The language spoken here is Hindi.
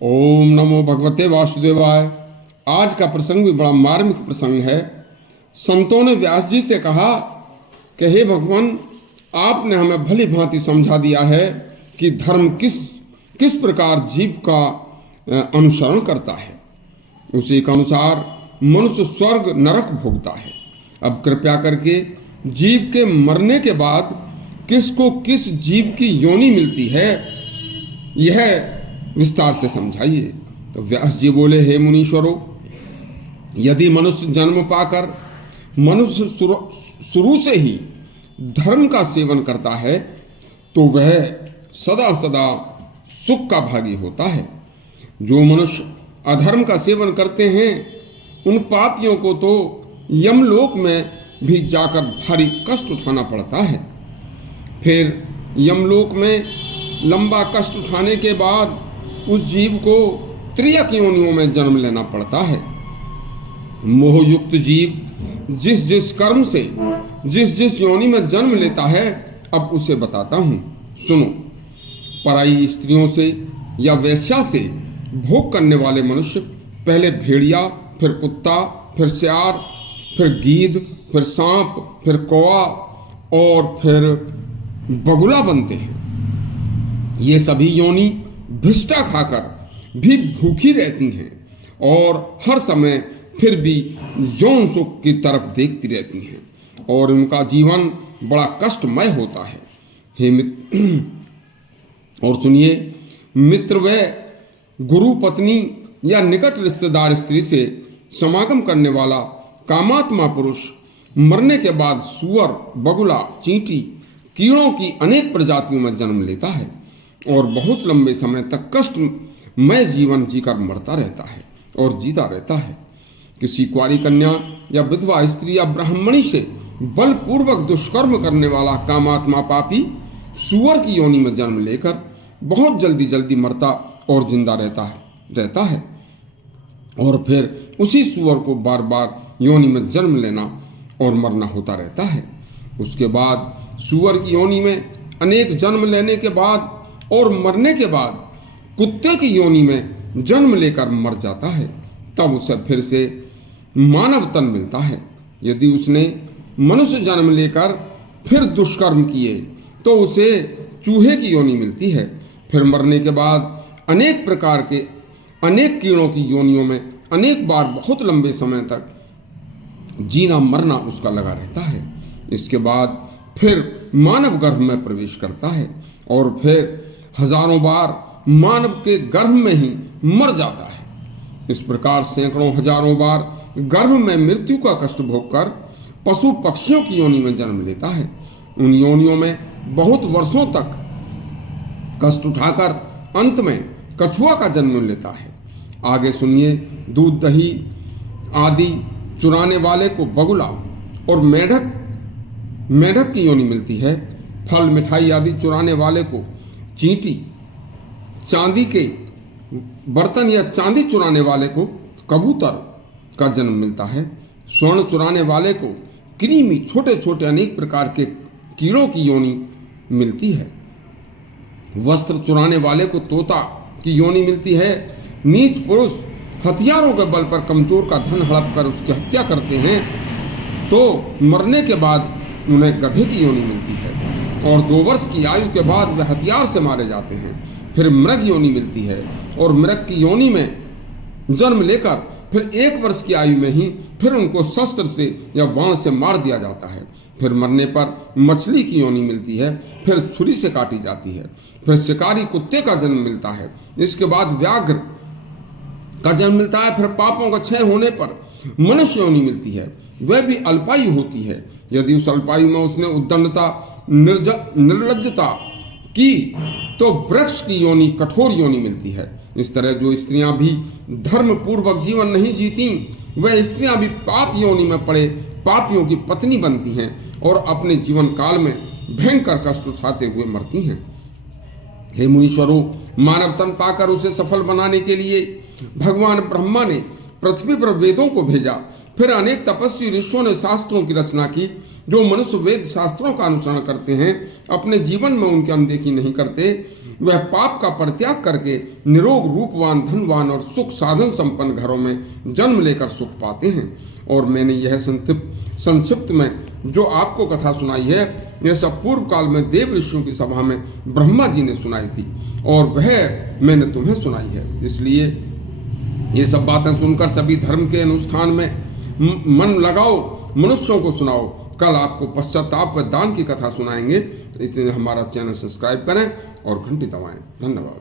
ओम नमो भगवते वासुदेवाय। आज का प्रसंग भी बड़ा मार्मिक प्रसंग है। संतों ने व्यास जी से कहा कि हे भगवान, आपने हमें भली भांति समझा दिया है कि धर्म किस प्रकार जीव का अनुसरण करता है। उसी के अनुसार मनुष्य स्वर्ग नरक भोगता है। अब कृपया करके जीव के मरने के बाद किसको किस जीव की योनि मिलती है, यह विस्तार से समझाइए। तो व्यास जी बोले, हे मुनीश्वरों, यदि मनुष्य जन्म पाकर मनुष्य शुरू से ही धर्म का सेवन करता है तो वह सदा सदा सुख का भागी होता है। जो मनुष्य अधर्म का सेवन करते हैं उन पापियों को तो यमलोक में भी जाकर भारी कष्ट उठाना पड़ता है। फिर यमलोक में लंबा कष्ट उठाने के बाद उस जीव को त्रियक योनियों में जन्म लेना पड़ता है। मोहयुक्त जीव जिस जिस कर्म से जिस जिस योनि में जन्म लेता है, अब उसे बताता हूं, सुनो। पराई स्त्रियों से या वेश्या से भोग करने वाले मनुष्य पहले भेड़िया, फिर कुत्ता, फिर सियार, फिर गीद, फिर सांप, फिर कौवा और फिर बगुला बनते हैं। ये सभी योनि भिष्टा खाकर भी भूखी रहती हैं और हर समय फिर भी यौन सुख की तरफ देखती रहती हैं और उनका जीवन बड़ा कष्टमय होता है। हे और सुनिए, मित्र व गुरु पत्नी या निकट रिश्तेदार स्त्री से समागम करने वाला कामात्मा पुरुष मरने के बाद सुअर, बगुला, चींटी, कीड़ों की अनेक प्रजातियों में जन्म लेता है और बहुत लंबे समय तक कष्टमय जीवन जीकर मरता रहता है और जीता रहता है। किसी कुंवारी कन्या या विधवा स्त्री या ब्राह्मणी से बलपूर्वक दुष्कर्म करने वाला कामात्मा पापी सुअर की योनि में जन्म लेकर बहुत जल्दी मरता और जिंदा रहता है और फिर उसी सुअर को बार बार योनि में जन्म लेना और मरना होता रहता है। उसके बाद सुअर की योनि में अनेक जन्म लेने के बाद और मरने के बाद कुत्ते की योनि में जन्म लेकर मर जाता है। तब उसे फिर से मानव तन मिलता है। यदि उसने मनुष्य जन्म लेकर फिर दुष्कर्म किए तो उसे चूहे की योनि मिलती है। फिर मरने के बाद अनेक प्रकार के अनेक कीड़ों की योनियों में अनेक बार बहुत लंबे समय तक जीना मरना उसका लगा रहता है। इसके बाद फिर मानव गर्भ में प्रवेश करता है और फिर हजारों बार मानव के गर्भ में ही मर जाता है। इस प्रकार सैकड़ों हजारों बार गर्भ में मृत्यु का कष्ट भोगकर पशु पक्षियों की योनि में जन्म लेता है। उन योनियों में बहुत वर्षों तक कष्ट उठाकर अंत में कछुआ का जन्म लेता है। आगे सुनिए, दूध दही आदि चुराने वाले को बगुला और मेढक की योनि मिलती है। फल मिठाई आदि चुराने वाले को चींटी, चांदी के बर्तन या चांदी चुराने वाले को कबूतर का जन्म मिलता है। स्वर्ण चुराने वाले को कृमि, छोटे छोटे अनेक प्रकार के कीड़ों की योनि मिलती है। वस्त्र चुराने वाले को तोता की योनि मिलती है। नीच पुरुष हथियारों के बल पर कमजोर का धन हड़प कर उसकी हत्या करते हैं तो मरने के बाद उन्हें गधे की योनि मिलती है और 2 वर्ष की आयु के बाद वे हथियार से मारे जाते हैं। फिर मृग योनि मिलती है और मृग की योनि में जन्म लेकर फिर 1 वर्ष की आयु में ही फिर उनको शस्त्र से या बाण से मार दिया जाता है। फिर मरने पर मछली की योनि मिलती है, फिर छुरी से काटी जाती है। फिर शिकारी कुत्ते का जन्म मिलता है। इसके बाद व्याघ्र का जन्म मिलता है। फिर पापों का क्षय होने पर मनुष्य योनि मिलती है, वह भी अल्पायु होती है। यदि उस अल्पायु में उसने उद्दंडता, निर्लज्जता की तो वृक्ष की योनि, कठोर योनि मिलती है। इस तरह जो स्त्रियां भी धर्म पूर्वक जीवन नहीं जीती, वह स्त्रियां भी पाप योनि में पड़े पापियों की पत्नी बनती हैं और अपने जीवन काल में भयंकर कष्ट उठाते हुए मरती हैं। हे मुनीश्वरों, मानव तन पाकर उसे सफल बनाने के लिए भगवान ब्रह्मा ने पृथ्वी पर वेदों को भेजा। फिर अनेक तपस्वी ऋषियों ने शास्त्रों की रचना की। जो मनुष्य वेद शास्त्रों का अनुसरण करते हैं, अपने जीवन में उनकी अनदेखी नहीं करते, वह पाप का परित्याग करके निरोग, रूपवान, धनवान और सुख साधन संपन्न घरों में जन्म लेकर सुख पाते हैं। और मैंने यह संक्षिप्त में जो आपको कथा सुनाई है, यह सब पूर्व काल में देव ऋषियों की सभा में ब्रह्मा जी ने सुनाई थी और वह मैंने तुम्हें सुनाई है। इसलिए ये सब बातें सुनकर सभी धर्म के अनुष्ठान में मन लगाओ, मनुष्यों को सुनाओ। कल आपको पश्चाताप व दान की कथा सुनाएंगे। इसलिए हमारा चैनल सब्सक्राइब करें और घंटी दबाएं। धन्यवाद।